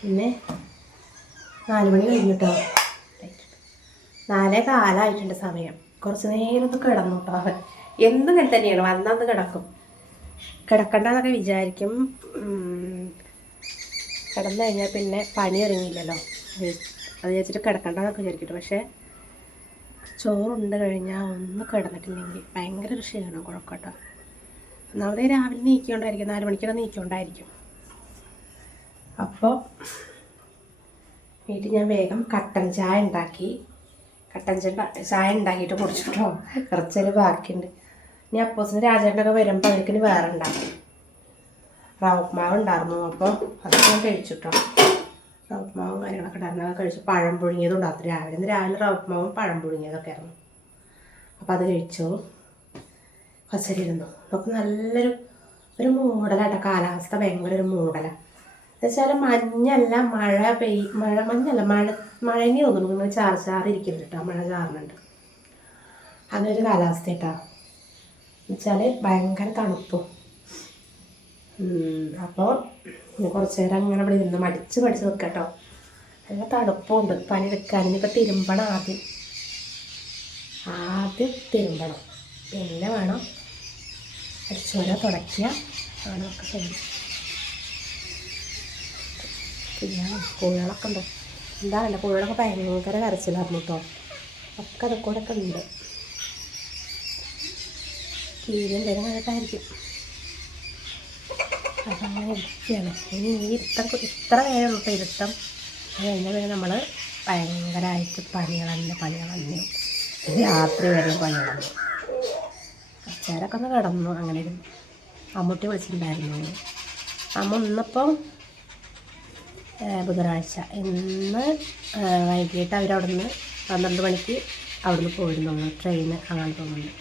പിന്നെ നാല് മണി കഴിഞ്ഞിട്ടോ? നാലേ കാലമായിട്ടുണ്ട് സമയം. കുറച്ച് നേരം ഒന്ന് കിടന്നു കേട്ടോ അവൻ. എന്നും ഇങ്ങനെ തന്നെയാണ്. വന്നന്ന് കിടക്കും. കിടക്കണ്ടെന്നൊക്കെ വിചാരിക്കും. കിടന്നു കഴിഞ്ഞാൽ പിന്നെ പണി ഇറങ്ങിയില്ലല്ലോ അത് വിചാരിച്ചിട്ട് കിടക്കണ്ടെന്നൊക്കെ വിചാരിക്കട്ടെ. പക്ഷേ ചോറുണ്ട് കഴിഞ്ഞാൽ ഒന്ന് കിടന്നിട്ടില്ലെങ്കിൽ ഭയങ്കര ക്ഷീണം കുഴക്കട്ടോ. ഒന്നാമതേ രാവിലെ നീക്കിക്കൊണ്ടായിരിക്കും നാല് മണിക്കൂർ നീക്കിക്കൊണ്ടായിരിക്കും. അപ്പോൾ വീട്ടിൽ ഞാൻ വേഗം കട്ടൻ ചായ ഉണ്ടാക്കി കട്ടൻ ചായ ഉണ്ടാക്കിയിട്ട് കുടിച്ചിട്ടോ. കുറച്ചൊരു ബാക്കിയുണ്ട്. ഇനി അപ്പോസിന് രാജേട്ടനൊക്കെ വരുമ്പോൾ അവർക്ക് വേറെ ഉണ്ടാക്കും. റവപ്മാവ് ഉണ്ടായിരുന്നു അപ്പോൾ അത് ഞാൻ കഴിച്ചിട്ടോ. റവപ്മാവും കാര്യങ്ങളൊക്കെ ഉണ്ടായിരുന്നു കഴിച്ചു പഴം പുഴുങ്ങിയതും രാവിലെ രാവിലെ റവപ്മാവും പഴം പുഴുങ്ങിയതൊക്കെ ആയിരുന്നു. അപ്പോൾ അത് കഴിച്ചു. കുറച്ചേരിരുന്നു നമുക്ക് നല്ലൊരു ഒരു മൂടലാട്ടോ. കാലാവസ്ഥ ഭയങ്കര ഒരു മൂടലാണ് എന്നുവെച്ചാൽ മഞ്ഞല്ല മഴ പെയ് മഴ മഞ്ഞല്ല മഴ മഴനെ തോന്നുന്നു. ഇങ്ങനെ ചാറ് ചാറിയിരിക്കുന്നു കേട്ടോ മഴ ചാറുന്നുണ്ട്. അങ്ങനെ ഒരു കാലാവസ്ഥ കേട്ടോ എന്നുവെച്ചാൽ ഭയങ്കര തണുപ്പും. അപ്പോൾ കുറച്ച് നേരം അങ്ങനെ ഇവിടെ ഇരുന്ന് മടിച്ച് മടിച്ച് നിൽക്കാം കേട്ടോ നല്ല തണുപ്പുണ്ട്. പണിയെടുക്കാൻ ഇനിയിപ്പോൾ തിരുമ്പണം ആദ്യം. ആദ്യം തിരുമ്പണം. പിന്നെ വേണം അടിച്ചോര തുടയ്ക്കുക. അങ്ങനെ ഒക്കെ ചെയ്യണം പിന്നെ കോഴികളൊക്കെ ഉണ്ട്? എന്താ അറിയില്ല കോഴികളൊക്കെ ഭയങ്കര കരച്ചിലായിരുന്നു കേട്ടോ ഒക്കെ അത് കൂടെ ഒക്കെ ഉണ്ട്. കീരം തരം കഴിഞ്ഞിട്ടായിരിക്കും അതങ്ങനെ ഇരിക്കുകയാണ്. ഇനി ഈ ഇരുത്തം ഇത്ര നേരം കേട്ടോ ഇരുത്തം അത് കഴിഞ്ഞാൽ പിന്നെ നമ്മൾ ഭയങ്കരമായിട്ട് പണികൾ തന്നെ പണികൾ രാത്രി വരെ പണികളാണ് കുറച്ചേരൊക്കെ ഒന്ന് കിടന്നു. അങ്ങനെ ഇരുന്നു അമ്മൂട്ടി വിളിച്ചിട്ടുണ്ടായിരുന്നു. അമ്മ ഇന്നിപ്പം ബുധനാഴ്ച. ഇന്ന് വൈകിട്ട് വൈകിട്ട് അവരവിടുന്ന് പന്ത്രണ്ട് മണിക്ക് അവിടുന്ന് പോയിരുന്നു. ട്രെയിന് അങ്ങനെ തോന്നുന്നു.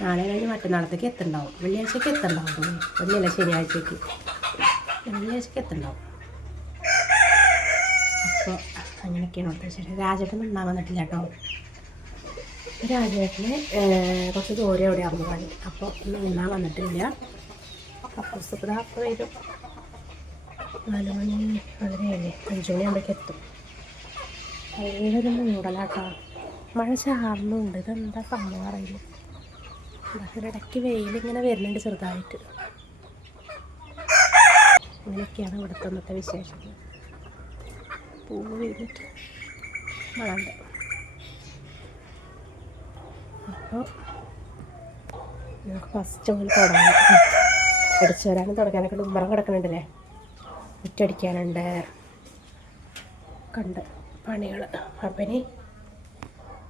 നാളെ കഴിഞ്ഞ് മറ്റന്നാളത്തേക്ക് എത്തുണ്ടാവും. വെള്ളിയാഴ്ചക്ക് എത്തുണ്ടാവും തോന്നുന്നു. വെള്ളിയല്ല ശനിയാഴ്ചക്ക്. വെള്ളിയാഴ്ചക്ക് എത്തുണ്ടാവും. അപ്പോൾ അങ്ങനെയൊക്കെയാണ് ഉദ്ദേശിച്ചത്. രാജേട്ടൻ നിന്നാൻ വന്നിട്ടില്ല കേട്ടോ. രാജേട്ടന് കുറച്ച് ദൂരെ എവിടെയായിരുന്നു പണി അപ്പോൾ ഇന്ന് ഉണ്ണാൻ വന്നിട്ടില്ല. അപ്പോൾ സുപ്രാപ്പ് വരും. നാല് മണി നാലരയല്ലേ അഞ്ച് മണിയാകുമ്പോഴേക്ക് എത്തും. ഭയങ്കര മൂടലാട്ടോ. മഴ ചാറുന്നുണ്ട്. ഇതെന്താ സംഭവം അറിയില്ല. ഇടയ്ക്ക് വെയിലിങ്ങനെ വരുന്നുണ്ട് ചെറുതായിട്ട്. അങ്ങനെയൊക്കെയാണ് ഇവിടുത്തെ ഇന്നത്തെ വിശേഷങ്ങൾ. പൂവ് വീണിട്ട് മഴ ഉണ്ട്. അപ്പോൾ ഫസ്റ്റ് മുതൽ തുടങ്ങാം. അടിച്ചു വരാനും തുടങ്ങാനൊക്കെ ഉമ്മറം കിടക്കുന്നുണ്ടല്ലേ? മുറ്റടിക്കാനുണ്ട്. കണ്ട് പണികൾ അപ്പം ഇനി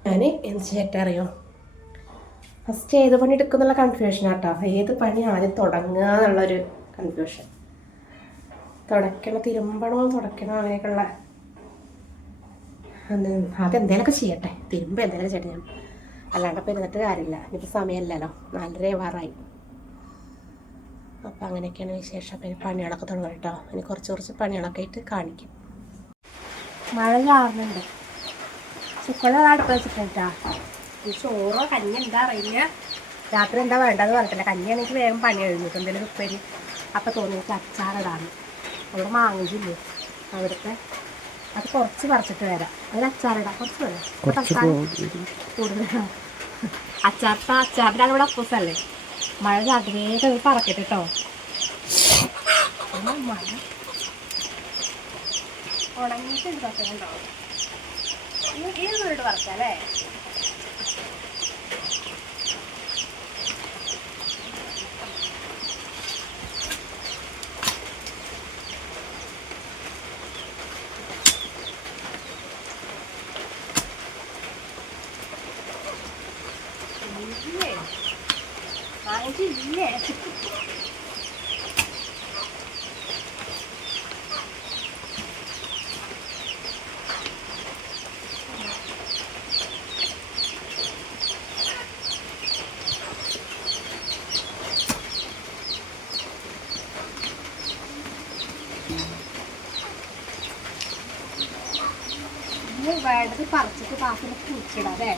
ഞാൻ എന്ത് ചെയ്യട്ടെ അറിയോ? ഫസ്റ്റ് ഏത് പണി എടുക്കുന്നുള്ള കൺഫ്യൂഷൻ കേട്ടോ ഏത് പണി ആദ്യം തുടങ്ങുക എന്നുള്ളൊരു കൺഫ്യൂഷൻ തുടയ്ക്കണോ തിരുമ്പണോ തുടയ്ക്കണോ അങ്ങനെയൊക്കെയുള്ള അത് എന്തെങ്കിലുമൊക്കെ ചെയ്യട്ടെ. തിരുമ്പ് എന്തെങ്കിലും ചെയ്യട്ടെ ഞാൻ. അല്ലാണ്ട് അപ്പം ഇരുന്നിട്ട് കാര്യമില്ല. ഇനിയിപ്പോൾ സമയമല്ലല്ലോ. നാലര വാറായി അപ്പം അങ്ങനെയൊക്കെയാണ് വിശേഷം. അപ്പം ഇനി പണികളൊക്കെ തുടങ്ങും കേട്ടോ. ഇനി കുറച്ച് കുറച്ച് പണികളൊക്കെ ആയിട്ട് കാണിക്കും. മഴ ചാറുന്നുണ്ട്. ചിക്കനെ അടുപ്പ് വെച്ചിട്ടാ ഈ ചോറോ കഞ്ഞി എന്താ അറിയില്ല. രാത്രി എന്താ വേണ്ടത് പറഞ്ഞിട്ടില്ല. കഞ്ഞിയാണെങ്കിൽ വേഗം പണി കഴിഞ്ഞിട്ട് എന്തെങ്കിലും ഉപ്പേരി അപ്പം തോന്നിയിട്ട് അച്ചാറിടാണ് അവിടെ മാങ്ങിച്ചില്ലേ അവിടുത്തെ അത് കുറച്ച് പറിച്ചിട്ട് വരാം. അതിൽ അച്ചാറിടാം കുറച്ച് വരാം കൂടുതലാണ് അച്ചാർത്ത അച്ചാറിന്റെ അവിടെ അപ്പൂസല്ലേ? മഴ ചാട്ടി വേഗം ഇത് പറക്കട്ടെ കേട്ടോ ഉണങ്ങിയിട്ട് ഇതൊക്കെ ഉണ്ടാവും. ഈ വീട് പറക്കല്ലേ ഇല്ലേ വേണ്ടത് പറിച്ചിട്ട് പാത്രത്തിൽ കുടിച്ചിടാം അല്ലേ?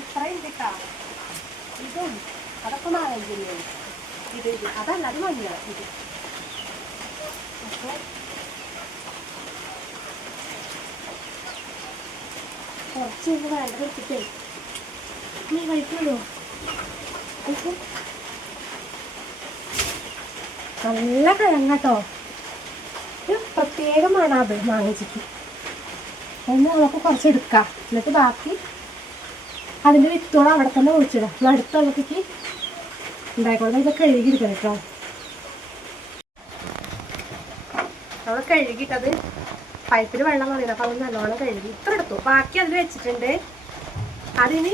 ഇത്രയും കിട്ടാ. ഇതും അതൊക്കെ മാങ്ങല്ലേ ഇത് ഇത് അതല്ല അത് മഞ്ഞ ഇത്. കുറച്ച് ഇത് വേണ്ട വെച്ചിട്ടേ നീ കഴിക്കുമല്ലോ കഴിക്ക്. നല്ല കിഴങ്ങട്ടോ. ഒരു പ്രത്യേകമാണ് അത് മാങ്ങിച്ചിട്ട് ഒന്ന് നമുക്ക് കുറച്ച് എടുക്കാം എന്നിട്ട് ബാക്കി അതിന്റെ വിത്തോളം അവിടെ തന്നെ ഒഴിച്ചിടാം. എന്നാൽ അടുത്ത വെള്ളത്തേക്ക് ഉണ്ടായിക്കോളെ. ഇതൊക്കെ കഴുകിയെടുക്കണം കേട്ടോ. നമ്മൾ കഴുകിയിട്ടത് പൈപ്പിൽ വെള്ളം വന്നില്ല അപ്പോൾ അത് നല്ലോണം കഴുകി. ഇത്ര എടുത്തു. ബാക്കി അതിൽ വെച്ചിട്ടുണ്ട്. അതിന്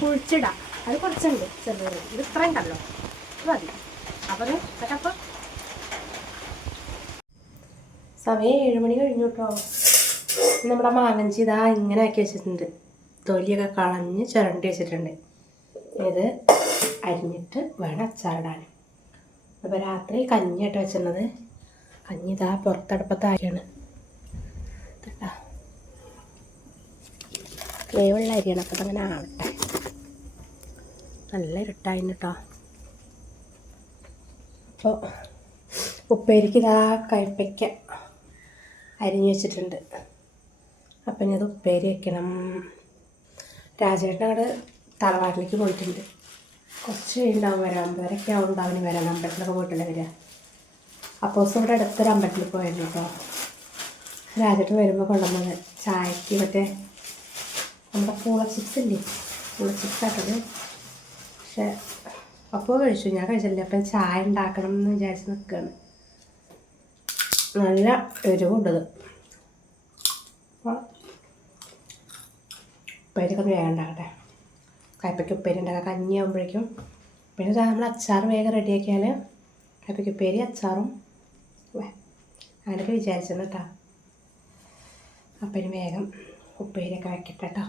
കുഴിച്ചിടാം. അത് കുറച്ചുണ്ട് ചെറുത്. ഇത് ഇത്ര ഉണ്ടല്ലോ മതി. അപ്പം അപ്പോൾ സമയം ഏഴ് മണി കഴിഞ്ഞു കേട്ടോ നമ്മുടെ മാങ്ങഞ്ചി ഇതാ ഇങ്ങനെ ആക്കി വെച്ചിട്ടുണ്ട്. തൊലിയൊക്കെ കളഞ്ഞ് ചുരണ്ടി വെച്ചിട്ടുണ്ട്. ഇത് അരിഞ്ഞിട്ട് വേണം അച്ചാറിടാൻ. അപ്പോൾ രാത്രി കഞ്ഞിയായിട്ട് വെച്ചിരുന്നത്. കഞ്ഞി ഇതാ പുറത്തടുപ്പത്താരിയാണ് കേട്ടോ വേവുള്ള അരിയാണ്. അപ്പം അങ്ങനെ ആവട്ടെ. നല്ല ഇരുട്ടായിരുന്നു കേട്ടോ അപ്പോൾ ഉപ്പേരിക്ക് ഇതാ കയ്പ്പയ്ക്ക അരിഞ്ഞു വെച്ചിട്ടുണ്ട്. അപ്പം ഇനി അത് ഉപ്പേരി വെക്കണം. രാജേട്ടൻ തറവാട്ടിലേക്ക് പോയിട്ടുണ്ട്. കുറച്ച് ഉണ്ടാവും വരാം. വരൊക്കെ ആവുമ്പോൾ അവന് വരാൻ അമ്പലത്തിലൊക്കെ പോയിട്ടല്ലേ വരിക അപ്പോൾ ദിവസം ഇവിടെ അടുത്തൊരു അമ്പലത്തിൽ പോയിരുന്നു കേട്ടോ രാജേട്ടൻ വരുമ്പോൾ കൊണ്ടുവന്നത് ചായക്ക് മറ്റേ നമ്മുടെ പൂള ചിപ്സ് ഇല്ലേ? പൂള ചിപ്സ് ആട്ടത്. പക്ഷെ അപ്പോൾ കഴിച്ചു. ഞാൻ കഴിച്ചില്ല അപ്പം ചായ ഉണ്ടാക്കണം എന്ന് വിചാരിച്ച് നിൽക്കുകയാണ് നല്ല എരിവുണ്ടത് ഉപ്പേരിയൊക്കെ വേഗം ഉണ്ടാകട്ടെ കയ്പയ്ക്ക് ഉപ്പേരി ഉണ്ടാക്കാം. കഞ്ഞി ആകുമ്പോഴേക്കും പിന്നെ നമ്മൾ അച്ചാർ വേഗം റെഡിയാക്കിയാൽ കയ്പയ്ക്ക് ഉപ്പേരി അച്ചാറും അങ്ങനെയൊക്കെ വിചാരിച്ചത് കേട്ടോ. അപ്പം ഇനി വേഗം ഉപ്പേരിയൊക്കെ വയ്ക്കട്ടെ കേട്ടോ.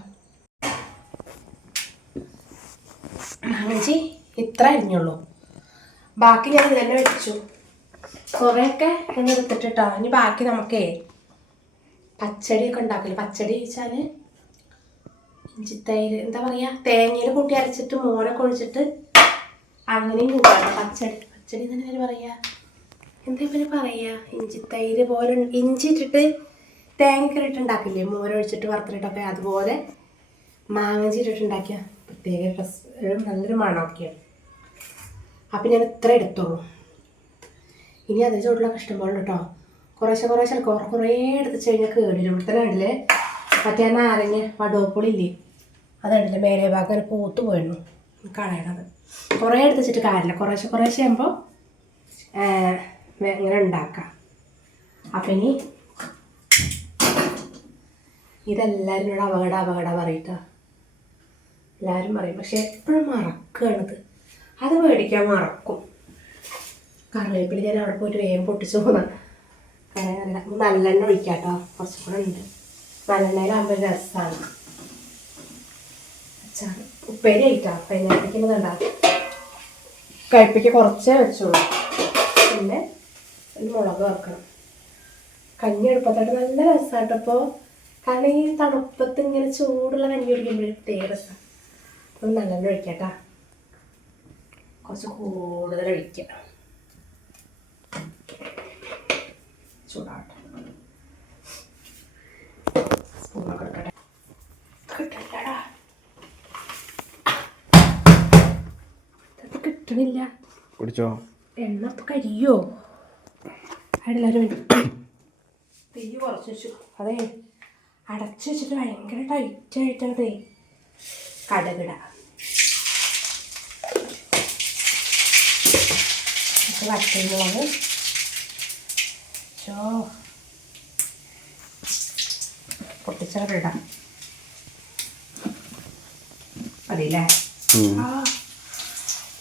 മാങ്ങച്ചി ഇത്ര അരിഞ്ഞുള്ളൂ. ബാക്കി ഞാൻ തന്നെ വെച്ചു. കുറേയൊക്കെ ഞാൻ എടുത്തിട്ട് കേട്ടോ. ഇനി ബാക്കി നമുക്കേ പച്ചടിയൊക്കെ ഉണ്ടാക്കില്ല പച്ചടി വെച്ചാൽ ഇഞ്ചിത്തൈര് എന്താ പറയുക തേങ്ങയിൽ കൂട്ടി അരച്ചിട്ട് മോരൊക്കെ ഒഴിച്ചിട്ട് അങ്ങനെയും കൂട്ടാണ് പച്ചടി പച്ചടി തന്നെ പറയുക എന്താ പിന്നെ പറയുക ഇഞ്ചി തൈര് പോലെ ഇഞ്ചി ഇട്ടിട്ട് തേങ്ങ ഇട്ട് മോരൊഴിച്ചിട്ട് വറുത്തിട്ടൊക്കെ അതുപോലെ മാങ്ങഞ്ചി ഇട്ടിട്ട് പ്രത്യേക ഡ്രസ് നല്ലൊരു മണമൊക്കെയാണ്. അപ്പം ഞാൻ ഇത്ര എടുത്തോളൂ. ഇനി അതിന് ചൂടുള്ള ഇഷ്ടംപോലെ കേട്ടോ കുറേശ്ശെ കുറേശ്ശെ കുറേ കുറേ എടുത്ത് കഴിഞ്ഞാൽ കേടില്ല. ഇവിടുത്തെ മറ്റേ ആ നാരങ്ങ വടോപ്പുളില്ലേ ഇല്ലേ? അത് കണ്ടില്ലേ? മേലെ ഭാഗം അങ്ങനെ പൂത്ത് പോയിരുന്നു. കളയണത്. കുറേ എടുത്ത് വെച്ചിട്ട് കാര്യമില്ല. കുറേശ്ശെ കുറേശ്ശെ ആകുമ്പോൾ ഇങ്ങനെ ഉണ്ടാക്കാം? അപ്പം ഇനി ഇതെല്ലാവരും ഇവിടെ അപകട അപകട പറയട്ടോ. എല്ലാവരും പറയും പക്ഷെ എപ്പോഴും മറക്കുകയാണിത് അത് മേടിക്കാൻ മറക്കും. കറിവേപ്പില ഞാൻ അവിടെ പോയിട്ട് വേഗം പൊട്ടിച്ചു പോകുന്നത് നല്ല നല്ലെണ്ണ ഒഴിക്കാം കേട്ടോ കുറച്ചും കൂടെ ഉണ്ട്. നല്ലെണ്ണയിലാകുമ്പോൾ രസമാണ് അച്ചാർ ഉപ്പേരി കഴിക്കാം വൈകുന്നേരത്തേക്ക് ഉണ്ടാകും കഴിപ്പിക്ക് കുറച്ചേ വെച്ചോളൂ. പിന്നെ ഒരു മുളക് വെക്കണം കഞ്ഞി എളുപ്പത്തായിട്ട് നല്ല രസമാട്ടോ അപ്പോൾ കാരണം ഈ തണുപ്പത്ത് ഇങ്ങനെ ചൂടുള്ള കഞ്ഞി കുടിക്കുമ്പോൾ പ്രത്യേക രസമാണ് അപ്പം നല്ലെണ്ണ ഒഴിക്കാട്ടാ. കേട്ടോ കുറച്ച് കൂടുതൽ ഒഴിക്കാം. ചൂടാട്ടെ സ്പൂണൊക്കെ എടുക്കട്ടെ കിട്ടണ്ടടാ കിട്ടണില്ല. കുടിച്ചോ? എണ്ണ ഇപ്പൊ അതെല്ലാവരും വേണ്ടി തീ കുറച്ച് വെച്ചു. അതേ അടച്ച് വെച്ചിട്ട് ഭയങ്കര ടൈറ്റ് ആയിട്ടതേ കടകിട. വറ്റമുളക് ചോ. പൊട്ടിച്ചത് ഇടാം. മതിയില്ലേ?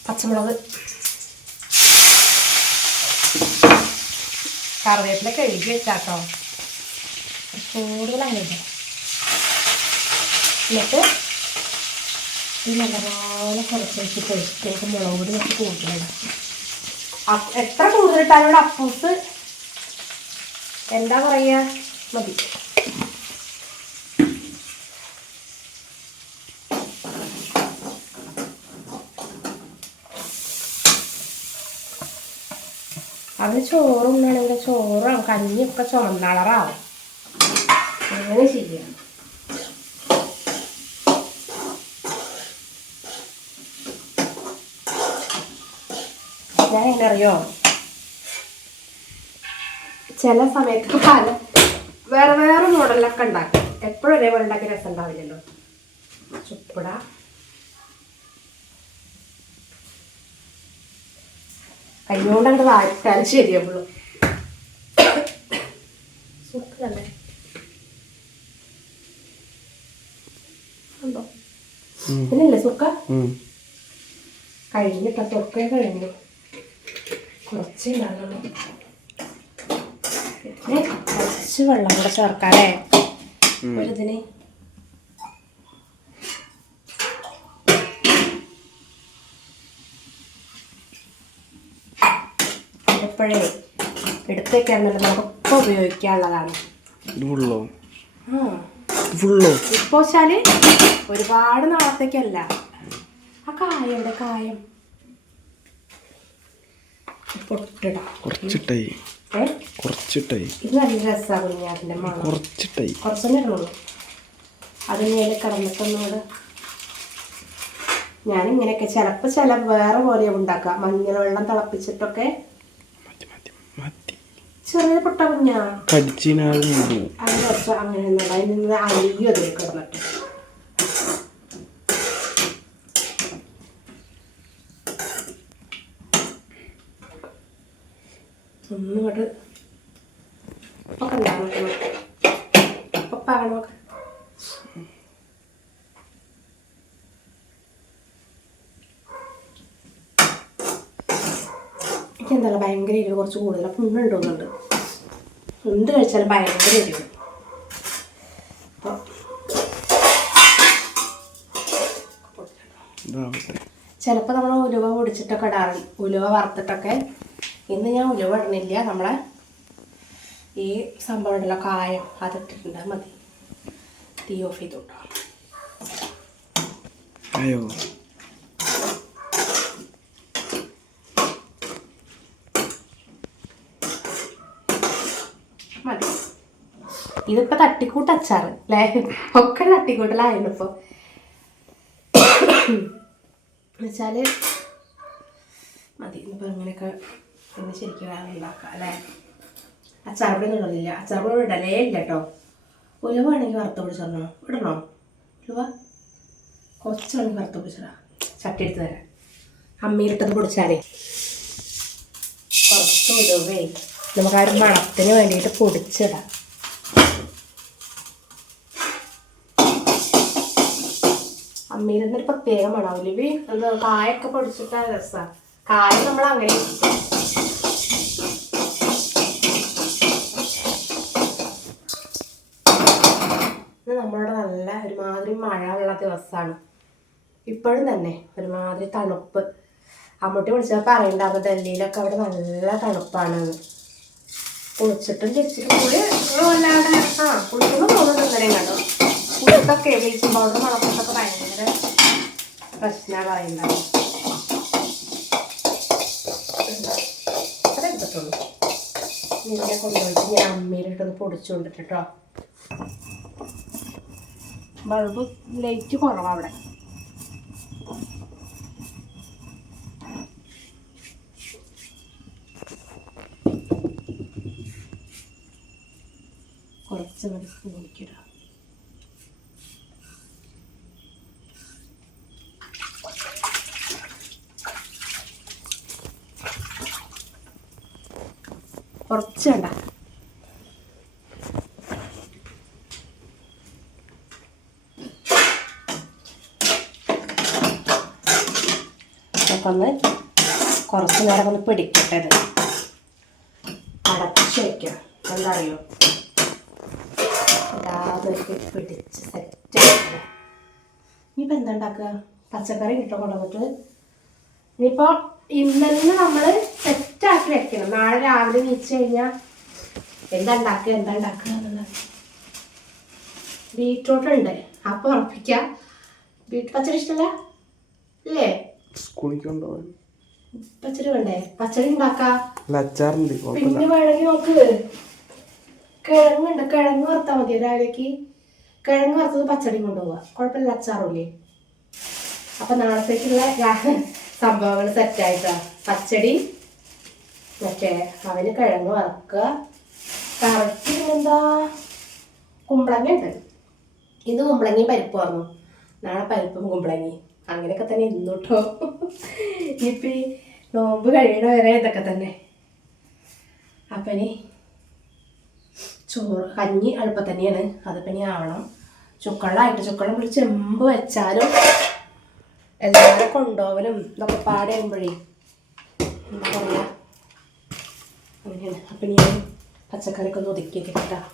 പച്ചമുളക്. കറിവേപ്പില കഴുകി വെച്ചാട്ടോ. കൂടുതലായിട്ട് എന്നിട്ട് ഈ നല്ലപോലെ കുറച്ച് വെച്ചിട്ട് നമുക്ക് മുളക് പൊടി വെച്ച് കൂടുതലാണ് എത്ര കൂടുതലിട്ടാലും അപ്പൂസ് എന്താ പറയുക? മതി. അവന് ചോറുണ്ണാണെങ്കിൽ ചോറും കഞ്ഞിയൊക്കെ ചുമന്നളറാവും അങ്ങനെ ശരിയാണ് ഞാൻ എന്നറിയോ ചില സമയത്ത് പല വേറെ വേറെ മോഡലൊക്കെ ഉണ്ടാക്കും. എപ്പോഴും ഒരേപോലെ ഉണ്ടാക്കി രസം ഉണ്ടാവില്ലല്ലോ. ചുപ്പട. കൈകൊണ്ട് അങ്ങോട്ട് വാറ്റാൽ ശരിയാവുള്ളൂ. സുഖല്ലേ? ഉണ്ടോ? സുക്ക കഴിഞ്ഞിട്ടോ? തുറക്കേ കഴിഞ്ഞു. കുറച്ച് ഉണ്ടാകുള്ളൂ പിന്നെ കുറച്ച് വെള്ളം കൂടെ ചേർക്കാല്ലേ? ഒരു എപ്പോഴേ എടുത്തേക്കാണെന്നുണ്ടെങ്കിൽ നമുക്കൊക്കെ ഉപയോഗിക്കാനുള്ളതാണ്. ഇപ്പോൾ വെച്ചാൽ ഒരുപാട് നാളത്തേക്കല്ല. ആ കായയുടെ കായം. പൊട്ടിടാം. കുറച്ചിട്ടായി. ഏ? കുറച്ചിട്ടായി. ഇത് നല്ല രസമാണ് കുഞ്ഞാറിന്റെ മണം. കുറച്ചിട്ടായി. കുറച്ചൊന്നും ഇടുള്ളൂ അതിനേൽ കിടന്നിട്ടൊന്നുകൂടെ. ഞാനിങ്ങനെയൊക്കെ ചിലപ്പോൾ ചില വേറെ പോലെ ഉണ്ടാക്കുക. മഞ്ഞൾ വെള്ളം തിളപ്പിച്ചിട്ടൊക്കെ ചെറിയ പൊട്ട കുഞ്ഞാ കടിച്ചിനാൾ മുമ്പ് കുറച്ച് അങ്ങനെ ഒന്നും അതിൽ നിന്ന് അരിയും അതിൽ കിടന്നിട്ട് ഒന്നും ഇങ്ങോട്ട് ഒക്കെ ഉണ്ടാകണം ഒക്കെ പാകണമൊക്കെ എനിക്ക് എന്തായാലും ഭയങ്കര എരിവ് കുറച്ച് കൂടുതൽ പുണ്ണുണ്ടോന്നുണ്ട് എന്ത് കഴിച്ചാലും ഭയങ്കര എരിവ്. ചിലപ്പോൾ നമ്മൾ ഉലുവ പൊടിച്ചിട്ടൊക്കെ ഇടാറുണ്ട്. ഉലുവ വറുത്തിട്ടൊക്കെ. ഇന്ന് ഞാൻ ഉലുവ ഇടണില്ല. നമ്മളെ ഈ സംഭവം ഉണ്ടല്ലോ കായം അതിട്ടിട്ടുണ്ട്. അത് മതി. തീ ഓഫ് ചെയ്തോട്ടോ. അയ്യോ മതി ഇതിപ്പോൾ തട്ടിക്കൂട്ട് അച്ചാർ അല്ലേ ഒക്കെ തട്ടിക്കൂട്ടലായിരുന്നു ഇപ്പോൾ എന്നുവെച്ചാൽ മതി ഇന്നിപ്പോൾ അങ്ങനെയൊക്കെ പിന്നെ ശരിക്കും ഉണ്ടാക്കാം അല്ലേ അച്ചാർപ്പൊടി ഒന്നും ഇടുന്നില്ല അച്ചാർപ്പൊടി ഇടലേ ഇല്ല കേട്ടോ ഉലുവ ആണെങ്കിൽ വറുത്ത് പിടിച്ചിടണോ? ഇടണോ? ഉലുവ? കുറച്ചാണെങ്കിൽ വറുത്ത് പിടിച്ചിടാം. ചട്ടി എടുത്ത് തരാം. അമ്മയിലിട്ടത് പൊടിച്ചാലേ. കുറച്ച് ഉലുവേ നമുക്ക് ആ മണത്തിന് വേണ്ടിയിട്ട് പൊടിച്ചിടാം. അമ്മയിലിരുന്നൊരു പ്രത്യേക പ്രത്യേകമാണ് ഉലുവി എന്താ കായൊക്കെ പൊടിച്ചിട്ട രസമാണ് കായ നമ്മൾ അങ്ങനെ നമ്മളുടെ നല്ല ഒരുമാതിരി മഴയുള്ള ദിവസമാണ് ഇപ്പോഴും തന്നെ ഒരുമാതിരി തണുപ്പ്. അമ്മൂട്ടി വിളിച്ചാൽ പറയണ്ടാവും ഡൽഹിയിലൊക്കെ അവിടെ നല്ല തണുപ്പാണ് കുളിച്ചിട്ടും ചിരിച്ചിട്ടും കൂടി അല്ലാതെ ആ കുളിക്കുമ്പോൾ ഇന്നലെയും കണ്ടു കുളിക്കൊക്കെ ബ്ലീച്ചിങ് പൗഡർ ഭയങ്കര പ്രശ്നമാണ് പറയുന്നത് അത്ര എടുത്തിട്ടുള്ളൂ നിന്നെ കൊണ്ടുപോയിട്ട് ഞാൻ അമ്മയിലിട്ടത് പൊടിച്ചു കൊണ്ടിട്ട് കേട്ടോ ബൾബ് ലൈറ്റ് കുറവാണ് അവിടെ. കുറച്ച് മതി സ്പൂണിക്കിടാം അപ്പം ഒന്ന് കുറച്ച് നേരം ഒന്ന് പിടിക്കട്ടെ ഇത്. അടച്ച് വയ്ക്കാം എന്താ അറിയോ അതൊക്കെ പിടിച്ച് സെറ്റ് ഇനിയിപ്പോൾ എന്താ പച്ചക്കറി കിട്ടും കൊണ്ടുവന്നിട്ട്. ഇനിയിപ്പോൾ ഇന്നലെ നമ്മൾ സെറ്റാക്കി വെക്കണം. നാളെ രാവിലെ നീച്ച് കഴിഞ്ഞാൽ എന്താ ഉണ്ടാക്കുക എന്താ ഉണ്ടാക്കുക എന്നുള്ളത്. ബീട്രൂട്ട് ഉണ്ട്. അപ്പം ഉറപ്പിക്കാം. ബീറ്റ് പച്ചടി ഇഷ്ടമല്ല കൊണ്ടുപോകാൻ പച്ചടി വേണ്ടേ? പച്ചടി ഉണ്ടാക്കാം. അല്ല പിന്നെ വേണമെങ്കിൽ നോക്ക്. കിഴങ്ങുണ്ട്. കിഴങ്ങ് വറുത്താൽ മതി. രാവിലേക്ക് കിഴങ്ങ് വറുത്തത് പച്ചടി കൊണ്ടുപോവാ. കുഴപ്പമില്ല അച്ചാറില്ലേ. അപ്പൊ നാളത്തേക്കുള്ള സംഭവങ്ങൾ സെറ്റായിട്ടാ പച്ചടി മറ്റേ അവന് കിഴങ്ങ് വറുക്കുക. കറക്റ്റ് എന്താ കുമ്പളങ്ങ ഉണ്ട്. കുമ്പളങ്ങയും പരിപ്പ് പറഞ്ഞു നാളെ പരിപ്പും കുമ്പളങ്ങയും. അങ്ങനെയൊക്കെ തന്നെ ഇന്നു കേട്ടോ ഇപ്പം ഈ നോമ്പ് കഴിയണ വരെ ഇതൊക്കെ തന്നെ. അപ്പം ചോറ് കഞ്ഞി അടുപ്പം തന്നെയാണ്. അതിപ്പം ഇനി ആവണം. ചുക്കള്ളായിട്ട് ചുക്കളം പിടിച്ച് ചെമ്പ് വെച്ചാലും എല്ലാവരും കൊണ്ടുപോകലും ഇതൊക്കെ പാടെ ആകുമ്പോഴേ എന്താ അങ്ങനെയാണ് അപ്പം ഞാൻ പച്ചക്കറിയൊക്കെ ഒന്ന് ഒതുക്കി കിട്ടാം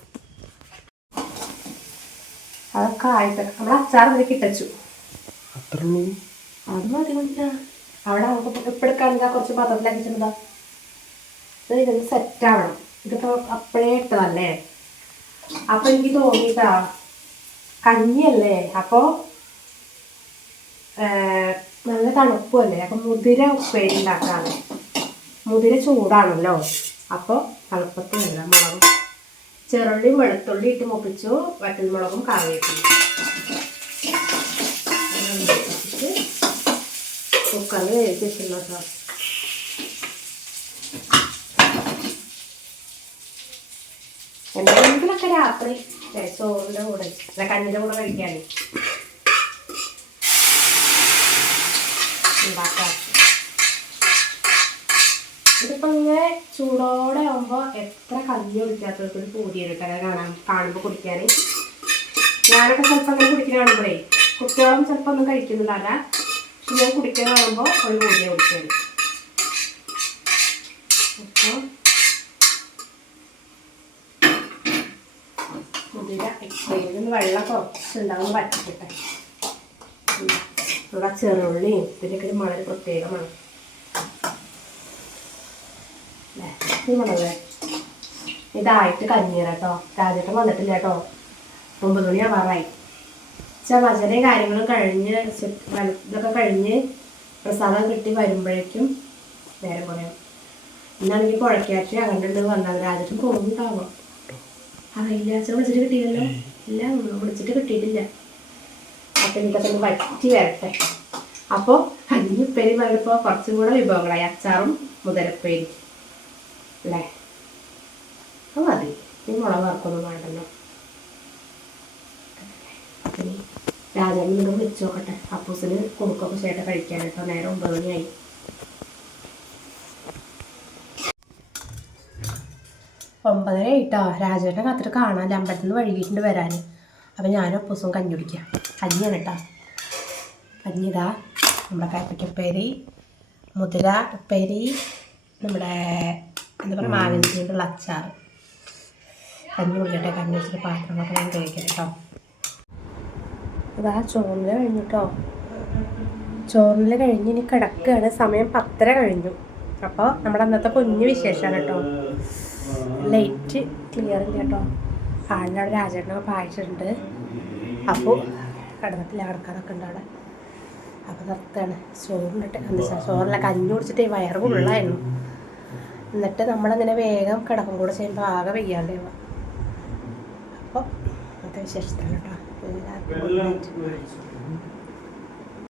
അതൊക്കെ ആയിട്ട് നമ്മൾ അച്ചാർ ഇതിലേക്ക് ഇട്ടച്ചു. അത്രേ ഉള്ളൂ അത് മതി അവിടെ നമുക്ക് ഇപ്പോഴെടുക്കാണെങ്കിൽ കുറച്ച് പാത്രത്തിലാക്കി ചെന്നതാ ഇത് ഇതൊന്ന് സെറ്റ് ആവണം. ഇതിപ്പോൾ അപ്പോഴേ ഇട്ടതല്ലേ? അപ്പൊ എനിക്ക് തോന്നിയിട്ടാ കഞ്ഞിയല്ലേ? അപ്പോൾ നല്ല തണുപ്പല്ലേ? അപ്പം മുതിര ഉപ്പേരി ഉണ്ടാക്കാണ്. മുതിര ചൂടാണല്ലോ. അപ്പോൾ തണുപ്പത്ത് ഇടാം മുളകും. ചെറുള്ളിയും വെളുത്തുള്ളി ഇട്ട് മുപ്പിച്ചു. വറ്റൽമുളകും കറിവേപ്പിലും കുക്കറിൽ വേവിച്ച് വെച്ചിരുന്നു എന്തെങ്കിലുമൊക്കെ രാത്രി ചോറിന്റെ കൂടെ അല്ല കഞ്ഞിന്റെ കൂടെ കഴിക്കാൻ ഉണ്ടാക്കാം ഇതിപ്പോ ഇങ്ങനെ ചൂടോടെ ആകുമ്പോ എത്ര കഞ്ഞി കുടിക്കാത്തവർക്ക് ഒരു പൂതിയാണ് കാണാൻ കാണുമ്പോൾ കുടിക്കാൻ ഞാനൊക്കെ ചിലപ്പോൾ അങ്ങനെ കുടിക്കുന്ന കാണുമ്പോഴേ കുട്ടികളും ചിലപ്പോൾ ഒന്നും കഴിക്കുന്നുണ്ടാവില്ല പക്ഷെ ഞാൻ കുടിക്കാൻ കാണുമ്പോൾ ഒരു പൂതിയാണ് കുടിക്കാൻ വെള്ളം കുറച്ചുണ്ടാവും വറ്റിക്കട്ടെ നമ്മുടെ ചെറുള്ളിയും ഇതിന്റെയൊക്കെ ഒരു മണൽ പ്രത്യേകമാണ്. മുളക് ഇതായിട്ട് കഞ്ഞീറ കേട്ടോ രാജേട്ടൻ വന്നിട്ടില്ല കേട്ടോ ഒമ്പത് മണി ആവാറായി. പക്ഷെ ഭജനയും കാര്യങ്ങളും കഴിഞ്ഞ് ഇതൊക്കെ കഴിഞ്ഞ് പ്രസാദം കിട്ടി വരുമ്പോഴേക്കും നേരം കുറയും ഇന്നാണെങ്കിൽ കുഴക്കാറ്റ് അങ്ങനെ വന്നത് രാജേട്ടൻ പോകുന്നുണ്ടാവും അറിയില്ല. അച്ഛൻ വിളിച്ചിട്ട് കിട്ടിയില്ലല്ലോ. ഇല്ല വിളിച്ചിട്ട് കിട്ടിയിട്ടില്ല. അപ്പം എനിക്കതൊന്ന് വറ്റി വരട്ടെ. അപ്പോൾ കഞ്ഞിപ്പേരി പറഞ്ഞപ്പോൾ കുറച്ചും കൂടെ വിഭവങ്ങളായി. അച്ചാറും മുതലപ്പേരി അല്ലേ? മതി. ഈ മുളക് വറക്കൊന്നും വേണ്ടല്ലോ. ഇനി രാജാവിന് നിങ്ങൾ വിളിച്ചു നോക്കട്ടെ. അപ്പൂസിന് കൊടുക്കൊക്കെ ചേട്ടൻ കഴിക്കാനായിട്ടോ. നേരം ഒമ്പത് മണിയായി. ഒമ്പതര ആയിട്ടോ? രാജേട്ടനെ കത്തിട്ട് കാണാൻ അമ്പലത്തിൽ നിന്ന് വഴുകിയിട്ടുണ്ട് വരാൻ അപ്പം ഞാനും അപ്പൂസും കഞ്ഞി കുടിക്കാം. കഞ്ഞിയാണ് കേട്ടോ കഞ്ഞി ഇതാ. നമ്മുടെ കാപ്പിക്കപ്പേരി മുതിര ഉപ്പേരി നമ്മുടെ എന്താ പറയുക മാവിനുള്ള അച്ചാർ കഞ്ഞി കുടിക്കട്ടെ കഞ്ഞി വെച്ചിട്ട് പാത്രങ്ങളൊക്കെ ഞാൻ കഴിക്കാം കേട്ടോ അതാ ചോറിൽ കഴിഞ്ഞു കേട്ടോ ചോറിൽ കഴിഞ്ഞ് ഇനി കിടക്കുകയാണ് സമയം പത്തര കഴിഞ്ഞു. അപ്പോൾ നമ്മുടെ അന്നത്തെ കുഞ്ഞു വിശേഷമാണ് കേട്ടോ ലൈറ്റ് ക്ലിയർ ഇല്ല കേട്ടോ ആളിനവിടെ രാജേട്ടനൊക്കെ പായിച്ചിട്ടുണ്ട് അപ്പോൾ കടന്നത്തിൽ കിടക്കാനൊക്കെ ഉണ്ട് അവിടെ. അപ്പോൾ നിർത്തുകയാണ്. ചോറിനിട്ട് എന്താ ചോറില്ല കഞ്ഞി കുടിച്ചിട്ട് വയറ് ഫുള്ളായിരുന്നു. എന്നിട്ട് നമ്മളങ്ങനെ വേഗം കിടക്കും കൂടെ ചെയ്യുമ്പോൾ ആകെ വയ്യാണ്ടാവുക വിശേഷത്താണ് കേട്ടോ എല്ലാവർക്കും.